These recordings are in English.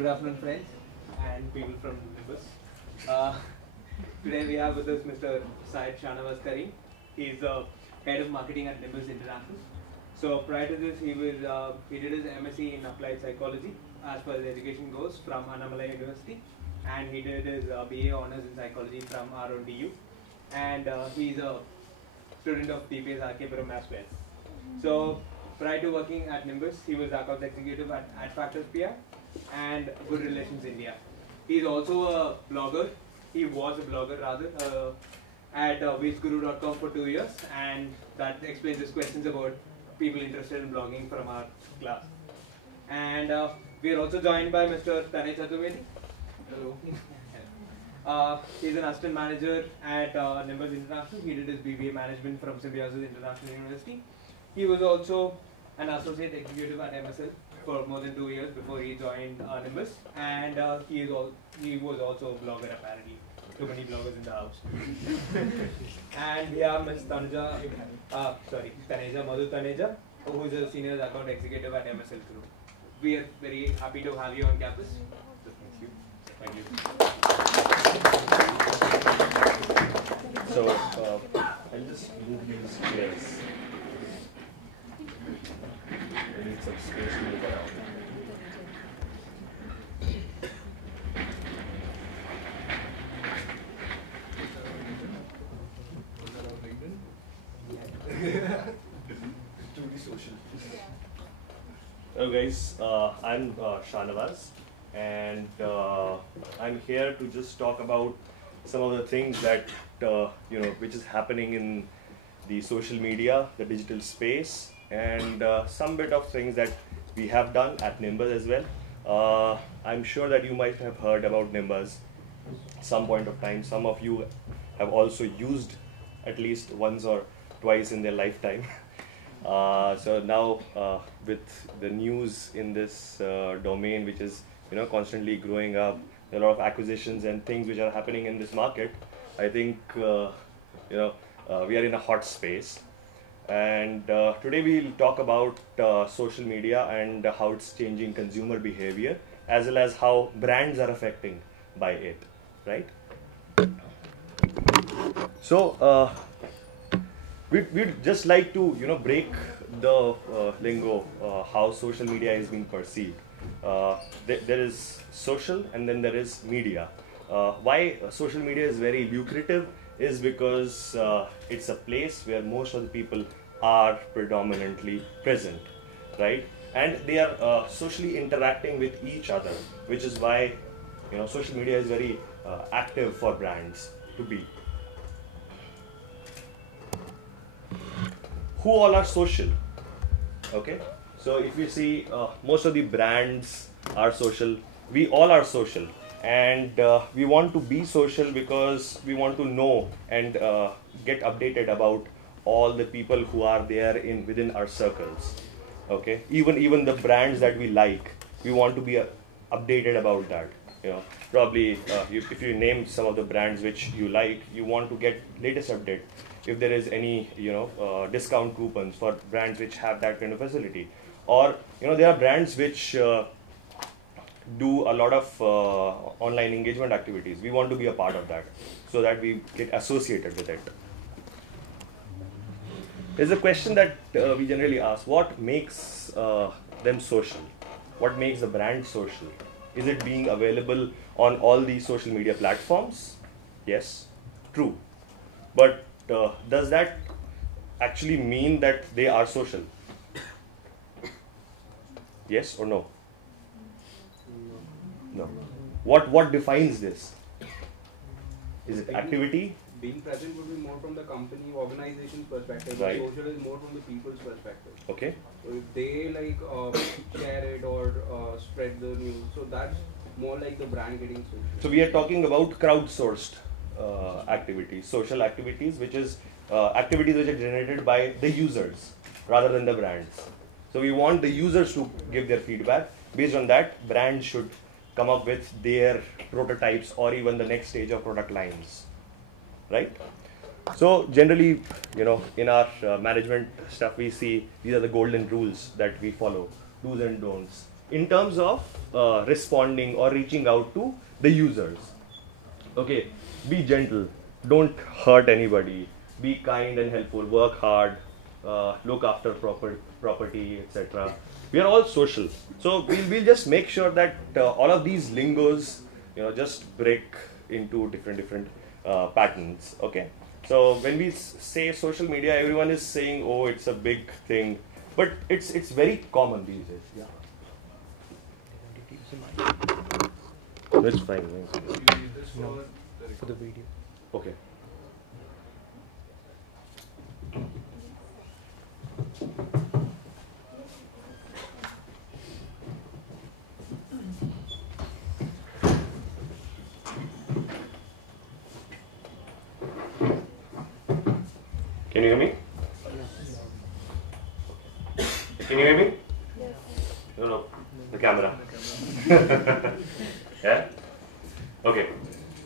Good afternoon, friends and people from Nimbus. Today we have with us Mr. Syed Shahnawaz Karim. He's the head of marketing at Nimbus International. So prior to this, he did his MSc in applied psychology as far as education goes from Annamalai University, and he did his BA honors in psychology from RODU, and he's a student of DPS Puram as well. So prior to working at Nimbus, he was accounts executive at Factors PR and Good Relations India. He's also a blogger. He was a blogger rather at wheelsguru.com for 2 years, and that explains his questions about people interested in blogging from our class. And we are also joined by Mr. Tanay Chaturvedi. Hello. He's an assistant manager at Nimbus International. He did his BBA management from Symbiosis International University. He was also an associate executive at MSL for more than 2 years before he joined Nimbus, and he was also a blogger apparently. Too many bloggers in the house. And we have Ms. Taneja Madhu, who is a senior account executive at MSL Group. We are very happy to have you on campus. So thank you. Thank you. So I'll just move these chairs. I need some space to move around. Truly social. Hello guys, I'm Shahnawaz, and I'm here to just talk about some of the things that which is happening in the social media, the digital space, and some bit of things that we have done at Nimbus as well. I'm sure that you might have heard about Nimbus some point of time. Some of you have also used at least once or twice in their lifetime. So now with the news in this domain, which is constantly growing up, a lot of acquisitions and things which are happening in this market, I think we are in a hot space. And today we'll talk about social media and how it's changing consumer behavior, as well as how brands are affecting by it, right? So we'd just like to break the lingo, how social media is being perceived. There is social and then there is media. Why social media is very lucrative is because it's a place where most of the people are predominantly present, right? And they are socially interacting with each other, which is why social media is very active for brands to be. Who all are social? Okay, so if we see most of the brands are social, we all are social, and we want to be social because we want to know and get updated about all the people who are there within our circles. Okay, even the brands that we like, we want to be updated about that. Probably if you name some of the brands which you like, you want to get latest update. If there is any discount coupons for brands which have that kind of facility, or there are brands which do a lot of online engagement activities. We want to be a part of that so that we get associated with it. There's a question that we generally ask: what makes them social? What makes the brand social? Is it being available on all these social media platforms? Yes, true. But does that actually mean that they are social? Yes or no? No. What defines this? Is it activity? Being present would be more from the company organization's perspective. Right. Social is more from the people's perspective. Okay. So if they like share it or spread the news, so that's more like the brand getting social. So we are talking about crowdsourced activities, social activities, which is activities which are generated by the users rather than the brands. So we want the users to give their feedback. Based on that, brands should come up with their prototypes or even the next stage of product lines, right? So generally, in our management stuff, we see these are the golden rules that we follow, do's and don'ts, in terms of responding or reaching out to the users. Okay, be gentle, don't hurt anybody, be kind and helpful, work hard, look after property, etc. We are all social, so we'll just make sure that all of these lingos, just break into different patterns. Okay, so when we say social media, everyone is saying, oh, it's a big thing, but it's very common these days. Yeah. It's fine. For the video. Okay. Can you hear me? Can you hear me? Yes. No, the camera. Yeah? Okay.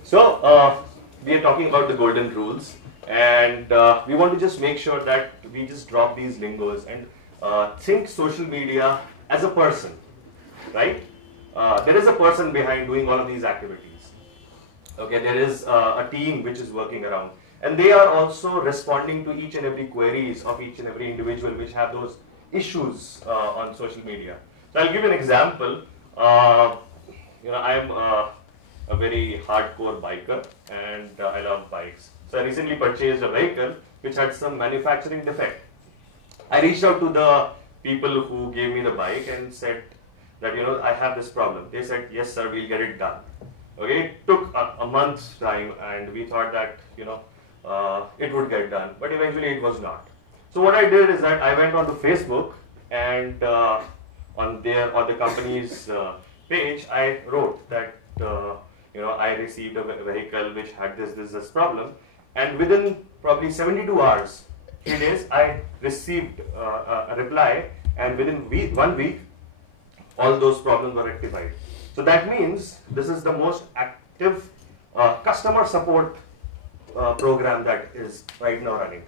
So, we are talking about the golden rules, and we want to just make sure that we just drop these lingos and think social media as a person, right? There is a person behind doing all of these activities. Okay, there is a team which is working around, and they are also responding to each and every queries of each and every individual which have those issues on social media. So I'll give an example. I'm a very hardcore biker, and I love bikes. So I recently purchased a vehicle which had some manufacturing defect. I reached out to the people who gave me the bike and said that, I have this problem. They said, yes sir, we'll get it done. Okay, it took a month's time, and we thought that, it would get done, but eventually it was not. So what I did is that I went onto Facebook, and on the company's page, I wrote that I received a vehicle which had this problem, and within probably 72 hours, 3 days, I received a reply, and within 1 week, all those problems were rectified. So that means this is the most active customer support program that is right now running.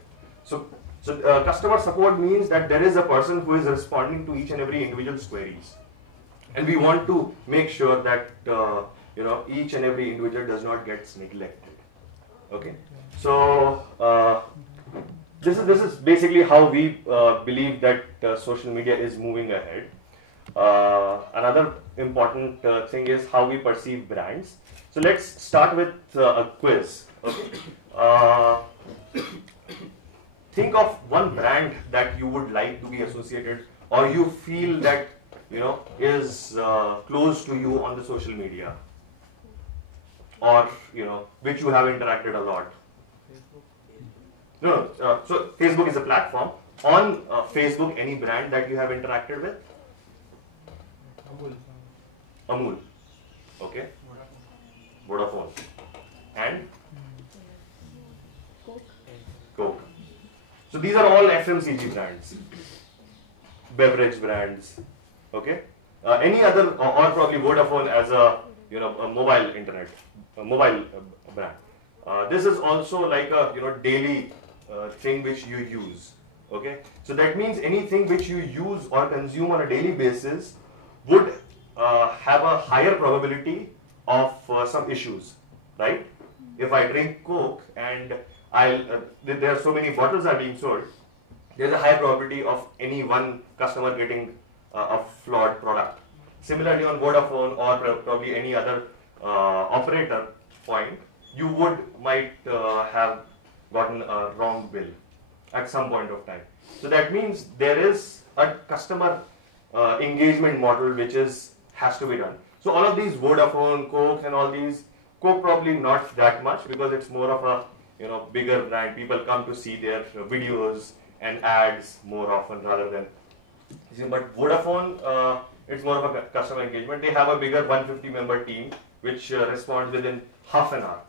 So customer support means that there is a person who is responding to each and every individual's queries, and we want to make sure that each and every individual does not get neglected. Okay, so this is basically how we believe that social media is moving ahead. Another important thing is how we perceive brands. So let's start with a quiz. Okay. Think of one brand that you would like to be associated, or you feel that is close to you on the social media, or which you have interacted a lot. No. So Facebook is a platform. On Facebook, any brand that you have interacted with? Amul. Okay. Vodafone. And Coke. So these are all FMCG brands, beverage brands. Okay. Any other, or probably Vodafone as a a mobile brand. This is also like a daily thing which you use. Okay. So that means anything which you use or consume on a daily basis would have a higher probability of some issues, right? If I drink Coke and there are so many bottles are being sold, there's a high probability of any one customer getting a flawed product. Similarly, on Vodafone or probably any other operator point, you might have gotten a wrong bill at some point of time. So that means there is a customer engagement model which has to be done. So all of these Vodafone, Coke and all these, Coke probably not that much because it's more of a bigger brand. People come to see their videos and ads more often rather than. But Vodafone, it's more of a customer engagement. They have a bigger 150 member team which responds within half an hour.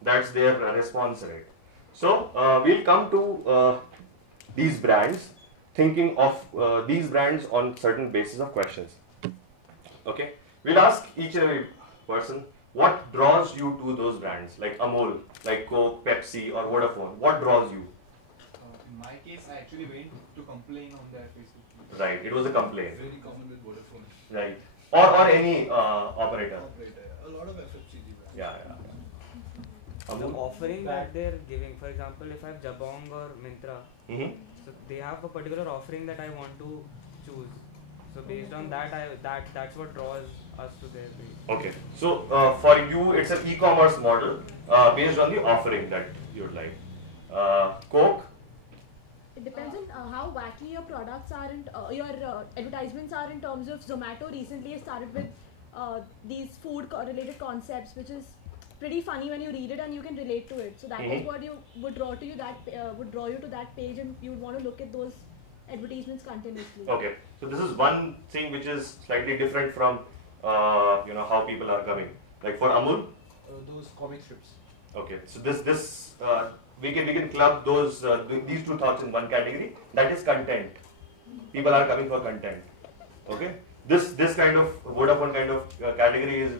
That's their response rate. So we'll come to these brands, thinking of these brands on certain basis of questions. Okay, we'll ask each and every person what draws you to those brands, like Amul, like Coke, Pepsi, or Vodafone. What draws you? In my case, I actually went to complain on their Facebook page. Right, it was a complaint. Very common with Vodafone. Right, or any operator. A lot of FMCG brands. Yeah. The Amul? offering that they're giving, for example, if I have Jabong or Myntra, so they have a particular offering that I want to choose. So based on that, that's what draws us to their page. Okay, so for you, it's an e-commerce model based on the offering that you'd like. Coke? It depends on how wacky your products are and your advertisements are in terms of Zomato recently has started with these food related concepts, which is pretty funny when you read it and you can relate to it. So that is what you would draw to you, that would draw you to that page, and you would want to look at those advertisements continuously. Okay, so this is one thing which is slightly different from how people are coming. Like for Amul? Those comic strips. Okay, so this we can club those these two thoughts in one category. That is content. People are coming for content. Okay, this kind of Vodafone kind of category is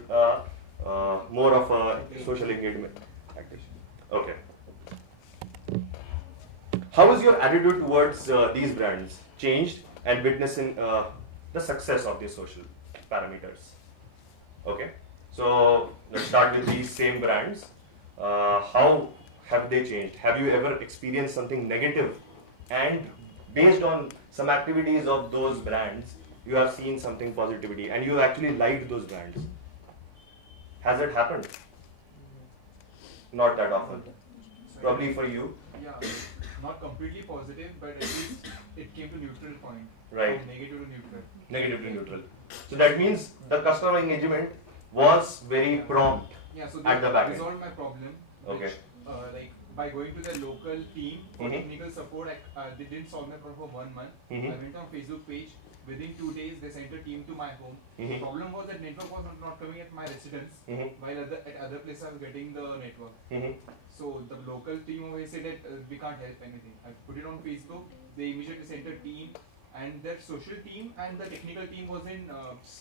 more of a social engagement activity. Okay. How is your attitude towards these brands changed and witnessing the success of these social parameters? Okay, so let's start with these same brands. How have they changed? Have you ever experienced something negative, and based on some activities of those brands, you have seen something positivity and you actually liked those brands? Has it happened? Not that often. Probably for you. Yeah, not completely positive, but at least it came to neutral point. Right. From negative to neutral. Negative to neutral. So that means the customer engagement was very prompt. Yeah, so At the back end. resolved my problem. Okay. Which, like by going to the local team for Mhm. technical support, they didn't solve my problem for 1 month. Mhm. I went on Facebook page. Within 2 days, they sent a team to my home. Mhm. The problem was that network was not coming at my residence, Mhm. while at other places I was getting the network. Mhm. So the local team over here said that we can't help anything. I put it on Facebook. They immediately sent a team, and their social team and the technical team was in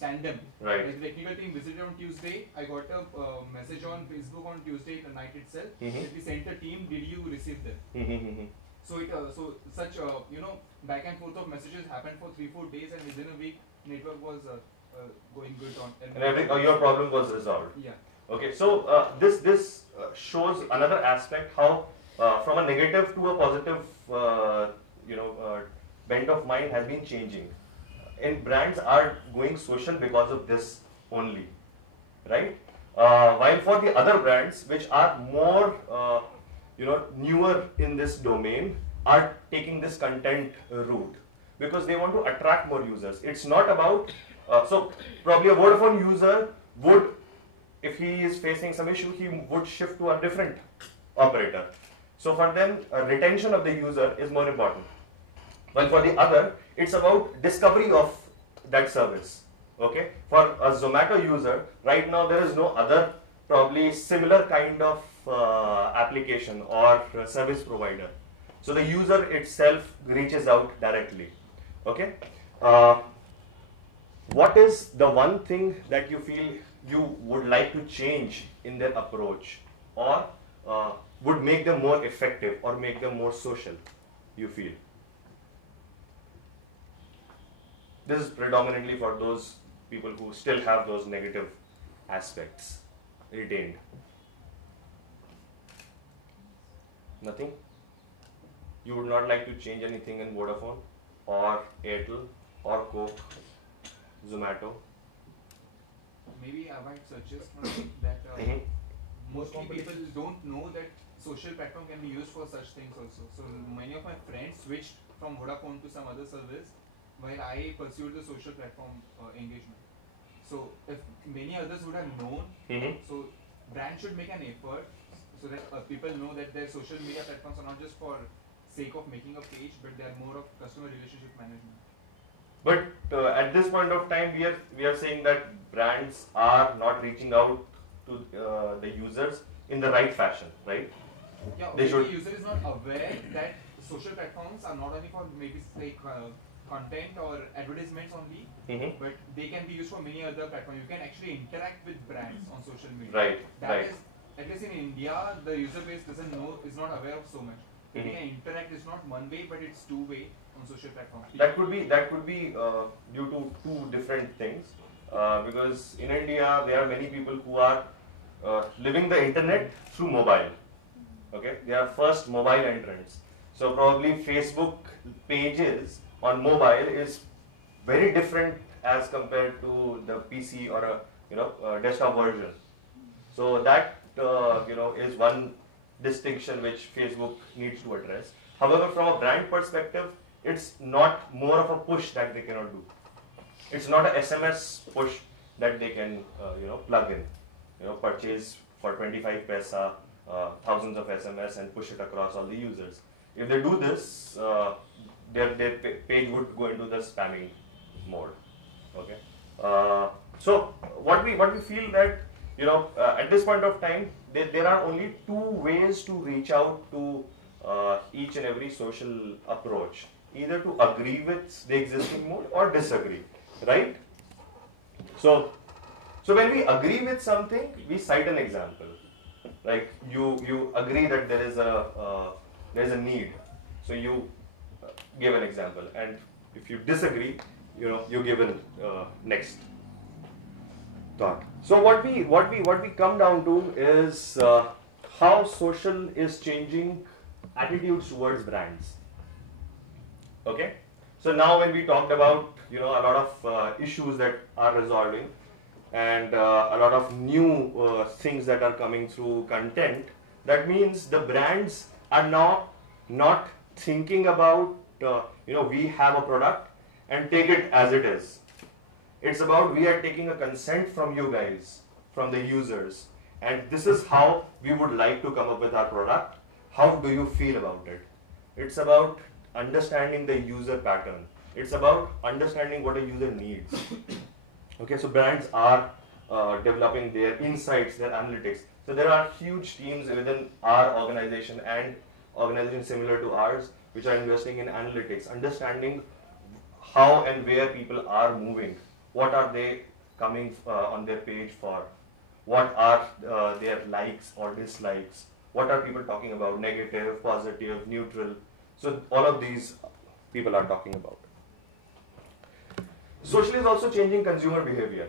tandem. Right. Like the technical team visited on Tuesday. I got a message on Facebook on Tuesday night itself. Mhm. That we sent a team. Did you receive them? Mhm. So it such back and forth of messages happened for 3-4 days, and within a week network was going good on. And your problem was resolved. Yeah. Okay, so this shows another aspect how from a negative to a positive bent of mind has been changing, and brands are going social because of this only, right? While for the other brands which are more newer in this domain are taking this content route because they want to attract more users. It's not about so probably a Vodafone user would, if he is facing some issue, he would shift to a different operator. So for them, retention of the user is more important. While for the other, it's about discovery of that service. Okay, for a Zomato user, right now there is no other probably similar kind of application or service provider. So the user itself reaches out directly. Okay, what is the one thing that you feel you would like to change in their approach, or would make them more effective or make them more social, you feel? This is predominantly for those people who still have those negative aspects retained. Nothing? You would not like to change anything in Vodafone or Airtel or Coke, Zomato? Maybe I might suggest one thing that mostly people don't know that social platform can be used for such things also. So many of my friends switched from Vodafone to some other service while I pursued the social platform engagement. So if many others would have known. So brands should make an effort so that people know that their social media platforms are not just for sake of making a page, but they are more of customer relationship management. But at this point of time, we are saying that brands are not reaching out to the users in the right fashion, right? Yeah, They the should. user is not aware that social platforms are not only for maybe like content or advertisements only, but they can be used for many other platforms. You can actually interact with brands on social media. Right. That Right. is, at least in India, the user base doesn't know, is not aware of so much. They can interact. It's not one way, but it's two way on social platforms. That could be due to two different things. Because in India, there are many people who are living the internet through mobile. Okay, they are first mobile entrants. So probably Facebook pages on mobile is very different as compared to the PC or a desktop version. So that is one distinction which Facebook needs to address. However, from a brand perspective, it's not more of a push that they cannot do. It's not a SMS push that they can plug in, purchase for 25 paisa, thousands of SMS and push it across all the users. If they do this, their page would go into the spamming mode. Okay. So what we feel that at this point of time, there are only two ways to reach out to each and every social approach. Either to agree with the existing mode or disagree, right? So when we agree with something, we cite an example. Like you agree that there is a need, so you give an example, and if you disagree, you give an next thought. So what we come down to is how social is changing attitudes towards brands. Okay, so now when we talked about a lot of issues that are resolving and a lot of new things that are coming through content, that means the brands are now not thinking about we have a product and take it as it is. It's about we are taking a consent from you guys, from the users, and this is how we would like to come up with our product. How do you feel about it? It's about understanding the user pattern. It's about understanding what a user needs. Okay, so brands are developing their insights, their analytics. So there are huge teams within our organization and organizations similar to ours which are investing in analytics, understanding how and where people are moving. What are they coming on their page for? What are their likes or dislikes? What are people talking about? Negative, positive, neutral. So all of these people are talking about. Social is also changing consumer behavior.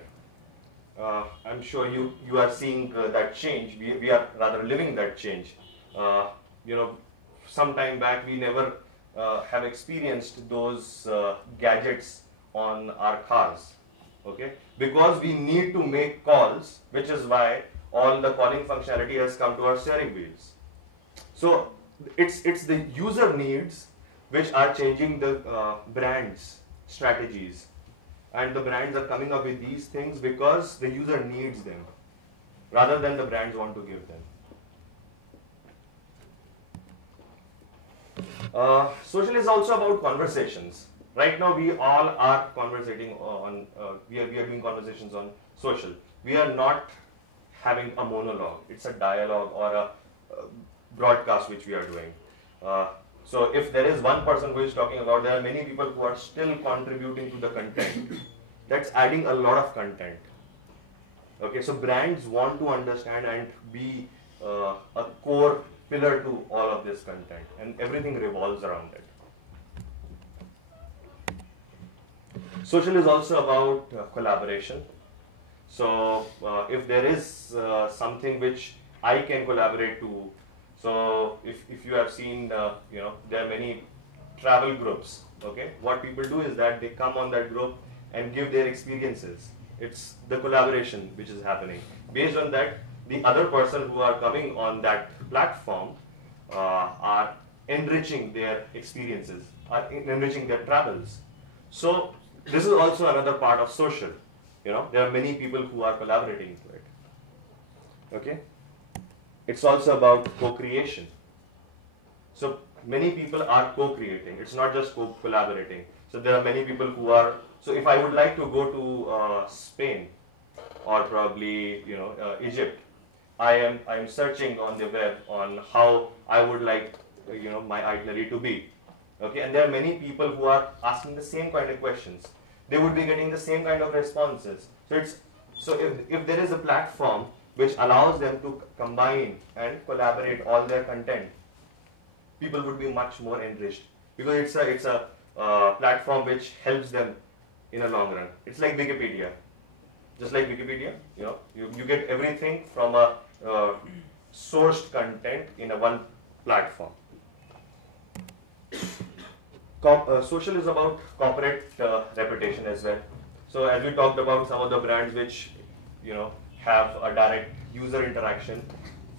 I'm sure you are seeing that change. We are rather living that change. Some time back we never have experienced those gadgets on our cars. Okay, because we need to make calls, which is why all the calling functionality has come to our steering wheels. So it's the user needs which are changing the brand's strategies, and the brands are coming up with these things because the user needs them rather than the brands want to give them. Social is also about conversations. Right now we all are conversating on, we are doing conversations on social. We are not having a monologue. It's a dialogue or a broadcast which we are doing. So if there is one person who is talking about, there are many people who are still contributing to the content. That's adding a lot of content. Okay, so brands want to understand and be a core pillar to all of this content, and everything revolves around it. Social is also about collaboration. So if there is something which I can collaborate to, so if you have seen, there are many travel groups. Okay, what people do is that they come on that group and give their experiences. It's the collaboration which is happening. Based on that, the other person who are coming on that platform are enriching their experiences, are enriching their travels. So this is also another part of social. there are many people who are collaborating to it. Okay? It's also about co-creation. So many people are co-creating. It's not just collaborating. So there are many people who are. So if I would like to go to Spain or probably Egypt, I am searching on the web on how I would like my itinerary to be. Okay, and there are many people who are asking the same kind of questions. They would be getting the same kind of responses. So if there is a platform which allows them to combine and collaborate all their content, people would be much more enriched, because it's a platform which helps them in a long run. It's like Wikipedia. Just like Wikipedia, you get everything from a sourced content in a one platform. Social is about corporate reputation as well. So as we talked about some of the brands which have a direct user interaction,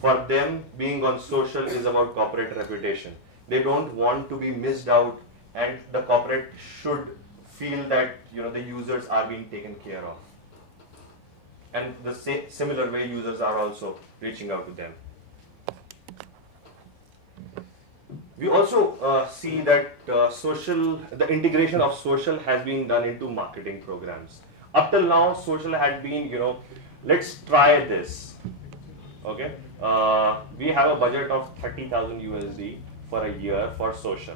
for them being on social is about corporate reputation. They don't want to be missed out, and the corporate should feel that the users are being taken care of. And the similar way users are also reaching out to them. We also see that the integration of social has been done into marketing programs. Up till now, social had been, let's try this. Okay, we have a budget of 30,000 USD for a year for social.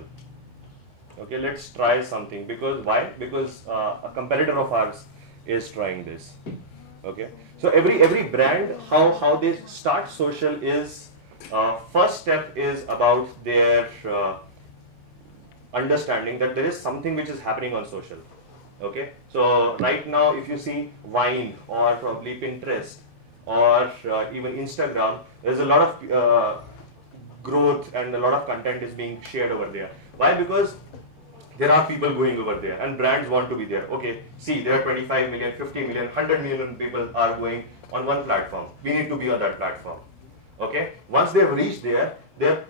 Okay, let's try something. Because why? Because a competitor of ours is trying this. Okay, so every brand, how they start social is, first step is about their understanding that there is something which is happening on social. Okay, so right now if you see Vine or probably Pinterest or even Instagram, there's a lot of growth and a lot of content is being shared over there. Why? Because there are people going over there and brands want to be there. Okay, see, there are 25 million, 50 million, 100 million people are going on one platform. We need to be on that platform. Okay, once they have reached there, their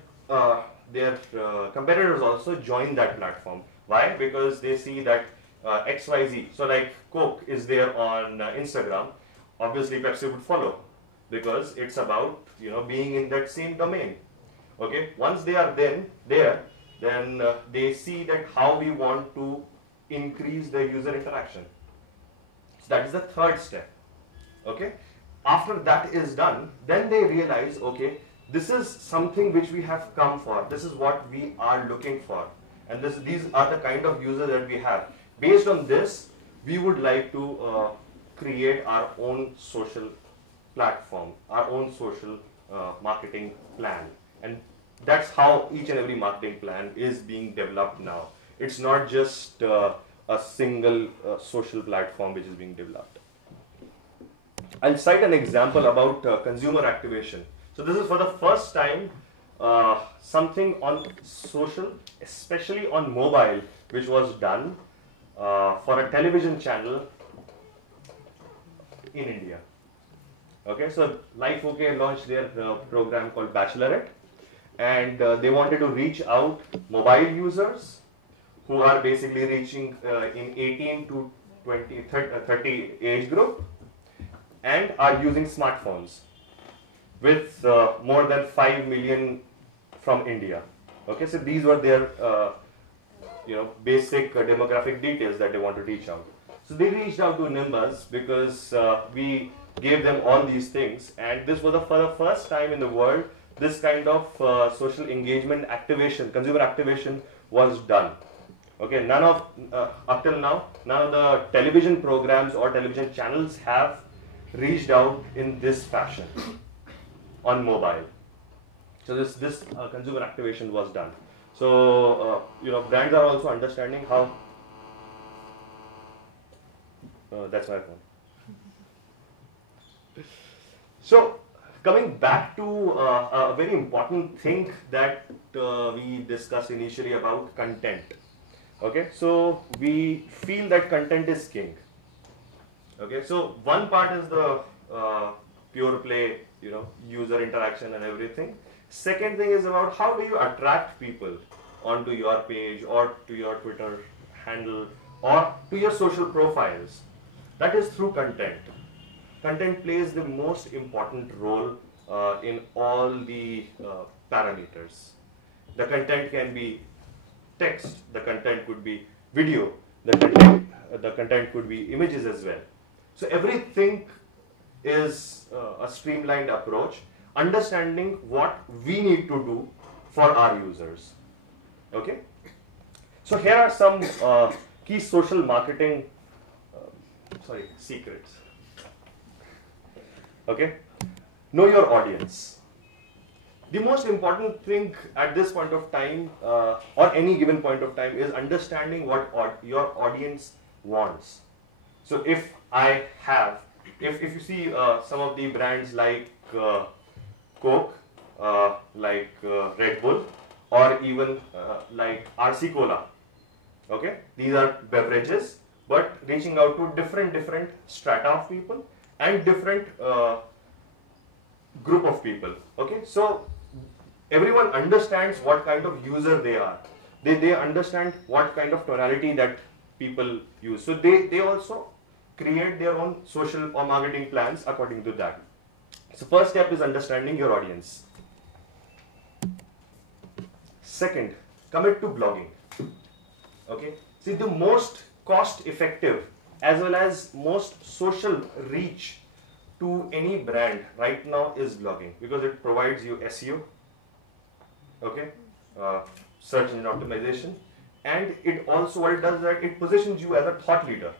competitors also join that platform. Why? Because they see that XYZ, so like Coke is there on Instagram, obviously Pepsi would follow, because it's about being in that same domain. Okay, once they are then they see that how we want to increase the user interaction. So that is the third step. Okay, after that is done, then they realize, okay, this is something which we have come for. This is what we are looking for, and these are the kind of users that we have. Based on this, we would like to create our own social platform, our own social marketing plan, and that's how each and every marketing plan is being developed now. It's not just a single social platform which is being developed. I'll cite an example about consumer activation. So this is for the first time something on social, especially on mobile, which was done for a television channel in India. Okay, so Life OK launched their program called Bachelorette, and they wanted to reach out mobile users who are basically reaching in 18 to 30 age group and are using smartphones, with more than 5 million from India. Okay, so these were their basic demographic details that they want to reach out. So they reached out to Nimbus because we gave them all these things, and this was for the first time in the world this kind of social engagement activation, consumer activation was done. Okay, none of up till now, none of the television programs or television channels have reached out in this fashion on mobile. So this consumer activation was done. So brands are also understanding how. That's my phone. So coming back to a very important thing that we discussed initially about content. Okay, so we feel that content is king. Okay, so one part is the pure play, user interaction and everything. Second thing is about how do you attract people onto your page or to your Twitter handle or to your social profiles. That is through content. Content plays the most important role in all the parameters. The content can be text, the content could be video, the content could be images as well. So everything is a streamlined approach, understanding what we need to do for our users. Okay? So here are some key social marketing secrets. Okay? Know your audience. The most important thing at this point of time or any given point of time is understanding what your audience wants. So if you see some of the brands like Coke, like Red Bull, or even like RC Cola, okay, these are beverages, but reaching out to different strata of people and different group of people. Okay, so everyone understands what kind of user they are. They understand what kind of tonality that people use. So they also create their own social or marketing plans according to that. So first step is understanding your audience. Second, commit to blogging. Okay, see, the most cost effective as well as most social reach to any brand right now is blogging, because it provides you SEO, okay, search engine optimization, and it also, what it does is that it positions you as a thought leader.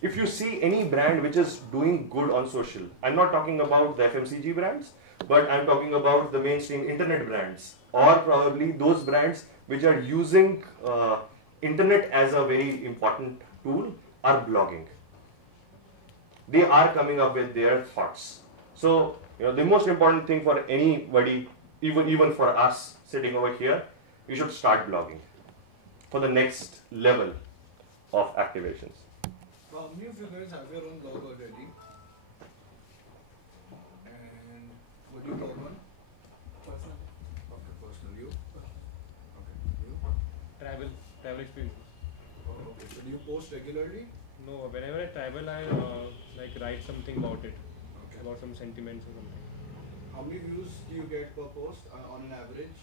If you see any brand which is doing good on social, I'm not talking about the FMCG brands, but I'm talking about the mainstream internet brands, or probably those brands which are using internet as a very important tool, are blogging. They are coming up with their thoughts. So, the most important thing for anybody, even for us sitting over here, you should start blogging for the next level of activations. How many of you guys have your own blog already? And what do you blog on? Personal. Okay, personal. You? Okay. You? Travel experiences. Oh, okay. So do you post regularly? No, whenever I travel, I like write something about it, Okay. about some sentiments or something. How many views do you get per post on an average?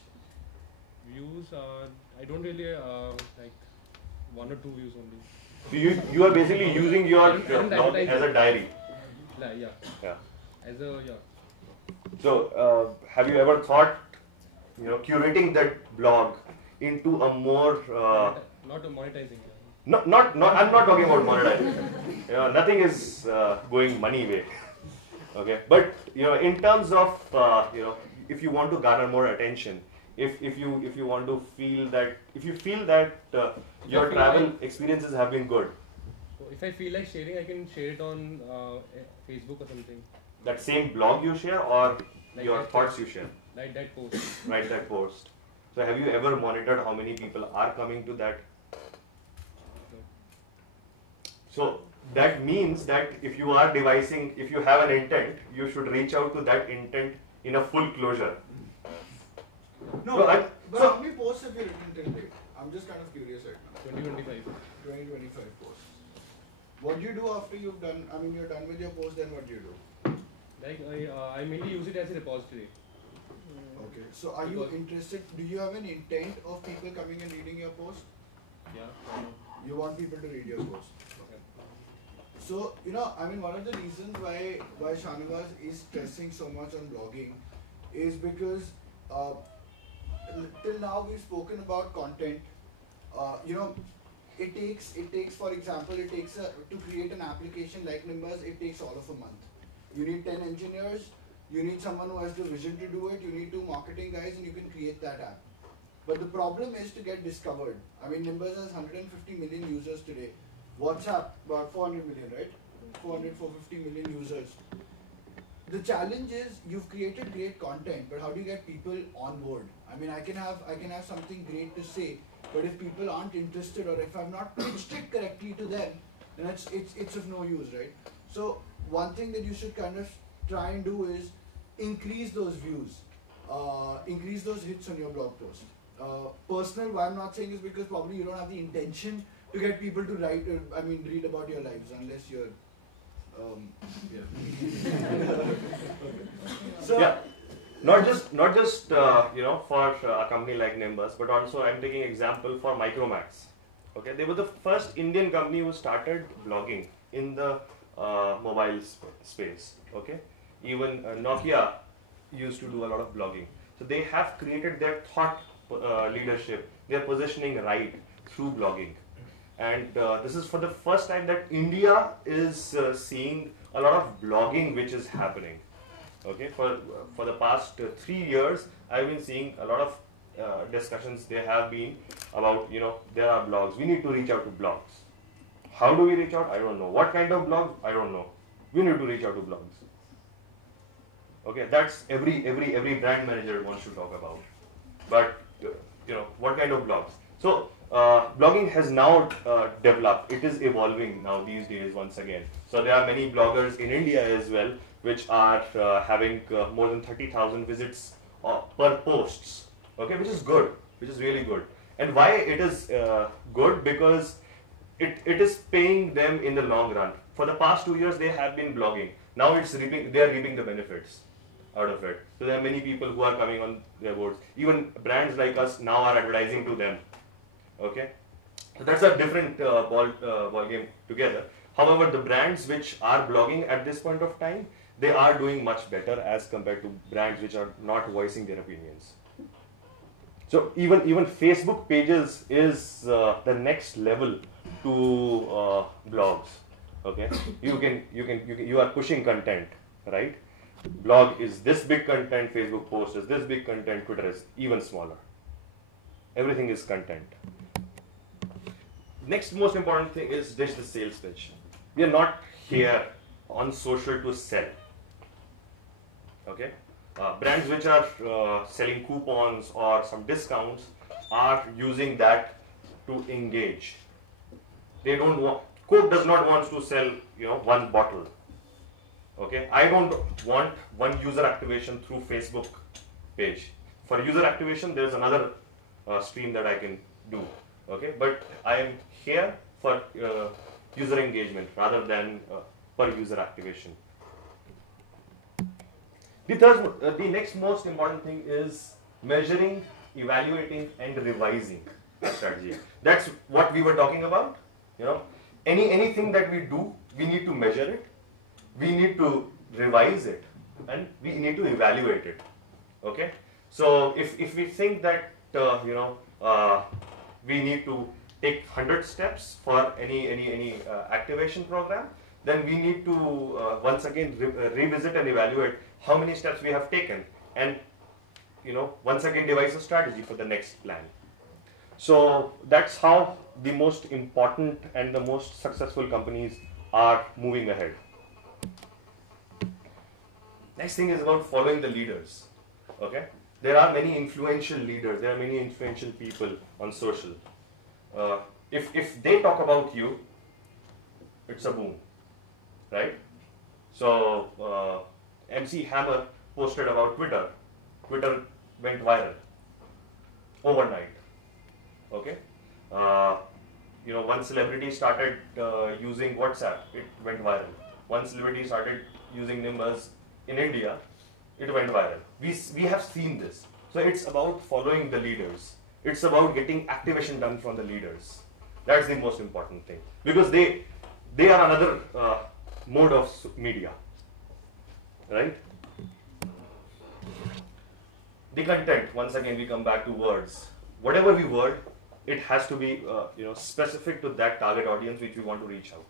Views, I don't really like 1 or 2 views only. So you are basically using your And blog as a diary. Yeah. As a So have you ever thought, curating that blog into a more not monetizing. not I'm not talking about monetization. Nothing is going money way. Okay, but in terms of if you want to garner more attention, if you want to feel that, if you feel that your travel experiences have been good, So if I feel like sharing, I can share it on Facebook or something. that same blog you share or Like your that thoughts post. you share, Like that post. write that post. So have you ever monitored how many people are coming to that? No. So that means that if you are devising, if you have an intent, you should reach out to that intent in a full closure. No, So but how many posts have you written till date? I'm just kind of curious right now. 2025. 20-25 posts. What do you do after you've done, you're done with your post, then what do you do? Like I mainly use it as a repository. Okay, so are you interested, do you have an intent of people coming and reading your post? Yeah. You want people to read your post? So, one of the reasons why Shahnawaz is stressing so much on blogging is because till now we've spoken about content. It takes, for example, to create an application like Nimbus, it takes all of a month. You need 10 engineers, you need someone who has the vision to do it, you need 2 marketing guys, and you can create that app. But the problem is to get discovered. Nimbus has 150 million users today. WhatsApp, about 400 million, right? 450 million users. The challenge is you've created great content, but how do you get people on board? I can have something great to say, but if people aren't interested, or if I'm not pitched it correctly to them, then it's of no use, right? So one thing that you should kind of try and do is increase those views, increase those hits on your blog post. Personal, why I'm not saying is because probably you don't have the intention to get people to write, read about your lives, unless you're, So, yeah. Not just for a company like Nimbus, but also I'm taking example for Micromax. Okay, they were the first Indian company who started blogging in the mobile space. Okay, even Nokia used to do a lot of blogging. So they have created their thought leadership, their positioning right through blogging. And this is for the first time that India is seeing a lot of blogging which is happening. Okay, for the past 3 years, I've been seeing a lot of discussions. There have been about, there are blogs. We need to reach out to blogs. How do we reach out? I don't know. What kind of blogs? I don't know. We need to reach out to blogs. Okay, that's every brand manager wants to talk about. But what kind of blogs? So blogging has now developed. It is evolving now these days once again. So there are many bloggers in India as well, which are having more than 30,000 visits per posts. Okay, which is good, which is really good. And why it is good? Because it is paying them in the long run. For the past 2 years, they have been blogging. Now they are reaping the benefits out of it. So there are many people who are coming on their boards. Even brands like us now are advertising to them. Okay, so that's a different ball game together. However, the brands which are blogging at this point of time, they are doing much better as compared to brands which are not voicing their opinions. So even Facebook pages is the next level to blogs. Okay, you are pushing content, right? Blog is this big content, Facebook post is this big content, Twitter is even smaller. Everything is content. Next most important thing is the sales pitch. We are not here on social to sell. Okay, brands which are selling coupons or some discounts are using that to engage. They don't want. Coke does not want to sell one bottle. Okay, I don't want one user activation through Facebook page. For user activation, there is another stream that I can do. Okay, but I am here for user engagement rather than per user activation. The next most important thing is measuring, evaluating, and revising the strategy. That's what we were talking about. Anything that we do, we need to measure it, we need to revise it, and we need to evaluate it. Okay. So if we think that we need to take 100 steps for any activation program, then we need to once again revisit and evaluate how many steps we have taken, and once again devise a strategy for the next plan. So that's how the most important and the most successful companies are moving ahead. Next thing is about following the leaders. Okay, there are many influential leaders, there are many influential people on social. If they talk about you, it's a boom, right? So MC Hammer posted about Twitter. Twitter went viral overnight. Okay, one celebrity started using WhatsApp, it went viral. One celebrity started using Nimbus in India, it went viral. We have seen this. So it's about following the leaders. It's about getting activation done from the leaders. That's the most important thing, because they are another mode of media, right? The content, once again we come back to words. Whatever we word, it has to be specific to that target audience which we want to reach out.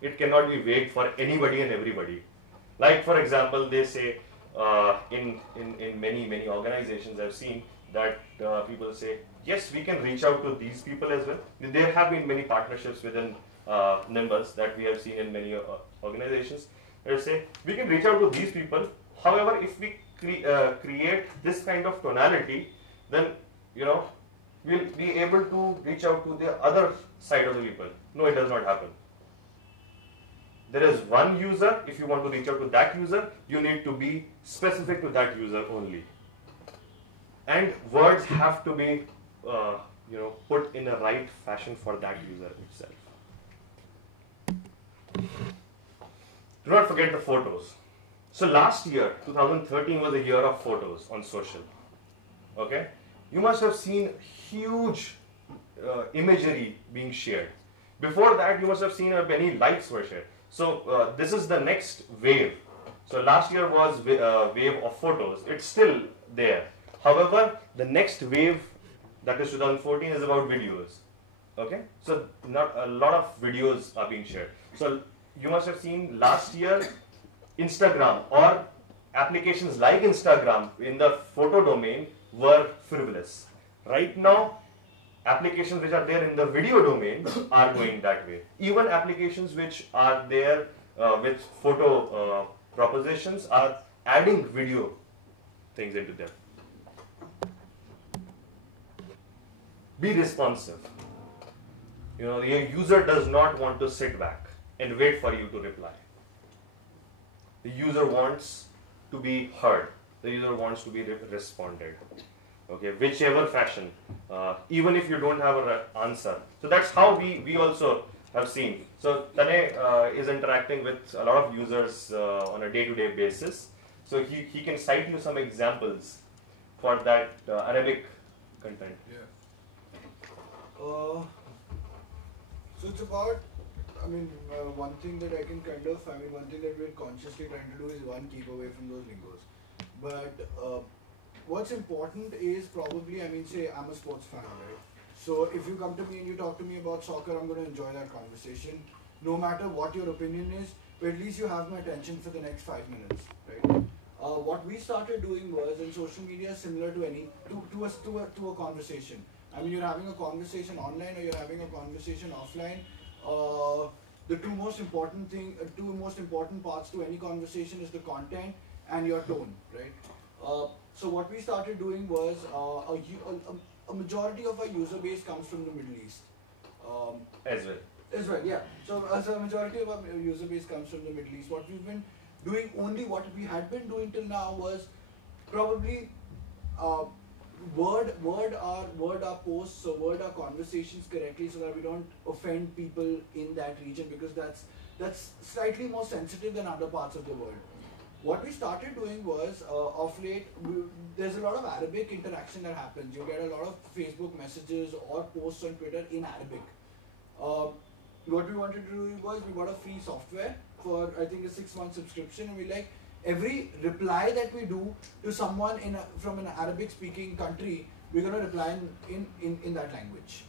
It cannot be vague for anybody and everybody. Like for example, they say in many organizations I've seen that people say, yes, we can reach out to these people as well. There have been many partnerships within Nimbus that we have seen in many organizations. They say we can reach out to these people. However, if we create this kind of tonality, then we'll be able to reach out to the other side of the people. No, it does not happen. There is one user. If you want to reach out to that user, you need to be specific to that user only. And words have to be put in a right fashion for that user itself. Do not forget the photos. So last year, 2013 was a year of photos on social. Okay, you must have seen huge imagery being shared. Before that, you must have seen many likes were shared. So this is the next wave. So last year was wave of photos. It's still there. However, the next wave, that is 2014, is about videos. Okay, so not a lot of videos are being shared. So you must have seen last year Instagram or applications like Instagram in the photo domain were frivolous. Right now, applications which are there in the video domain are going that way. Even applications which are there with photo propositions are adding video things into them. Be responsive. Your user does not want to sit back and wait for you to reply. The user wants to be heard. The user wants to be responded. Okay, whichever fashion, even if you don't have an answer. So that's how we also have seen. So Tane is interacting with a lot of users on a day-to-day basis. So he can cite you some examples for that Arabic content. Yeah. So it's about, one thing that I can one thing that we're consciously trying to do is keep away from those lingos. But what's important is probably, say I'm a sports fan, right? So if you come to me and you talk to me about soccer, I'm going to enjoy that conversation, no matter what your opinion is, but at least you have my attention for the next 5 minutes, right? What we started doing was, and social media is similar to a conversation. You're having a conversation online or you're having a conversation offline. The two most important parts to any conversation is the content and your tone, right? So what we started doing was a majority of our user base comes from the Middle East. As well, yeah. So a majority of our user base comes from the Middle East. What we've been doing, what we had been doing till now was probably word our posts or word our conversations correctly so that we don't offend people in that region, because that's slightly more sensitive than other parts of the world. What we started doing was, of late, there's a lot of Arabic interaction that happens. You get a lot of Facebook messages or posts on Twitter in Arabic. What we wanted to do was, we bought a free software for, I think, a 6-month subscription, and we every reply that we do to someone from an Arabic-speaking country, we're going to reply in that language.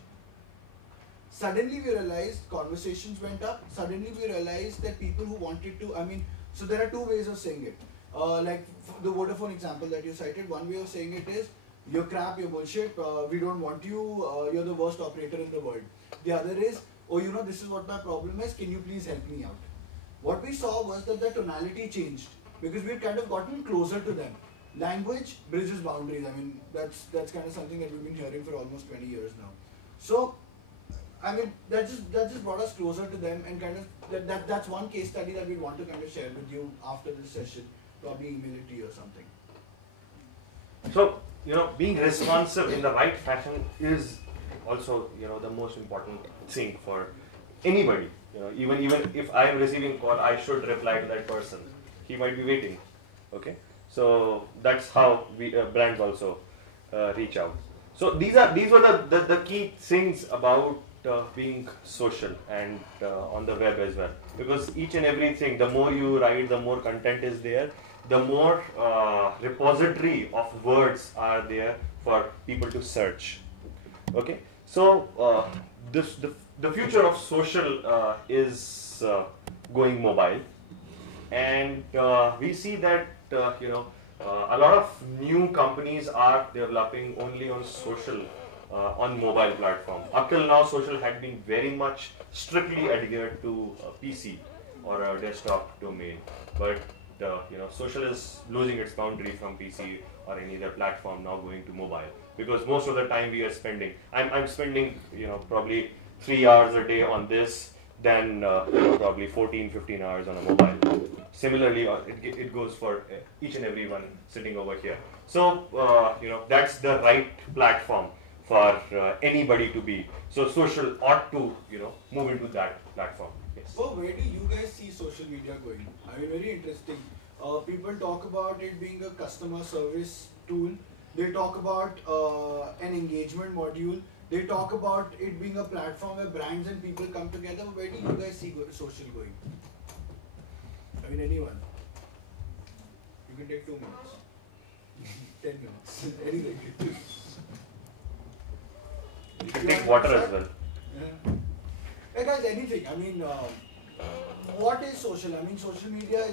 Suddenly we realized conversations went up. Suddenly we realized that people who wanted to, so there are two ways of saying it. Like the Vodafone example that you cited, one way of saying it is, you're crap, you're bullshit, we don't want you, you're the worst operator in the world. The other is, oh, this is what my problem is, can you please help me out? What we saw was that the tonality changed, because we'd kind of gotten closer to them. Language bridges boundaries. That's kind of something that we've been hearing for almost 20 years now. So, that just brought us closer to them, and kind of that's one case study that we want to kind of share with you after this session. Probably email it to you or something. So, being responsive in the right fashion is also, the most important thing for anybody. Even if I am receiving call, I should reply to that person. He might be waiting. Okay, so that's how we brands also reach out. So these were the key things about being social and on the web as well. Because each and everything, the more you write, the more content is there, the more repository of words are there for people to search. Okay, so the future of social is going mobile. And we see that a lot of new companies are developing only on social, on mobile platform. Up till now, social had been very much strictly adhered to a PC or a desktop domain. But social is losing its boundary from PC or any other platform, now going to mobile. Because most of the time we are spending, I'm spending probably 3 hours a day on this, then probably 14-15 hours on a mobile. Similarly, it goes for each and every one sitting over here. So that's the right platform. for anybody to be. So social ought to, move into that platform. Yes. So where do you guys see social media going? I mean, very interesting. People talk about it being a customer service tool. They talk about an engagement module. They talk about it being a platform where brands and people come together. Where do you guys see social going? I mean, anyone. You can take 2 minutes. 10 minutes. Anything. You can take water as well. Yeah. Hey guys, anything. I mean, what is social? I mean, social media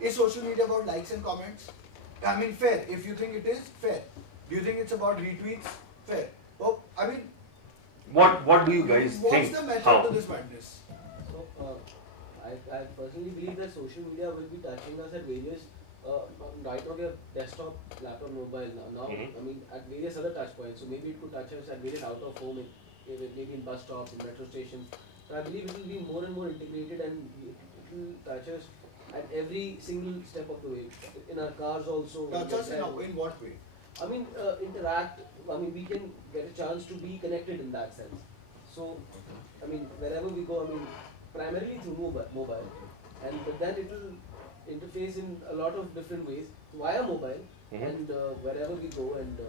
is social media about likes and comments? I mean, fair. If you think it is, fair. Do you think it's about retweets? Fair. Well, I mean, What do you guys think? what's the method How? to this madness? So, I personally believe that social media will be touching us at various, right now we have desktop, laptop, mobile now. Mhm. I mean, at various other touch points. So maybe it could touch us at various out of home, maybe in bus stops, in metro stations. So I believe it will be more and more integrated and it will touch us at every single step of the way. In our cars also. Touch us in what way? I mean, interact. I mean, we can get a chance to be connected in that sense. So, I mean, wherever we go, I mean, primarily through mobile, and but then it will interface in a lot of different ways via mobile, Mhm. and wherever we go, and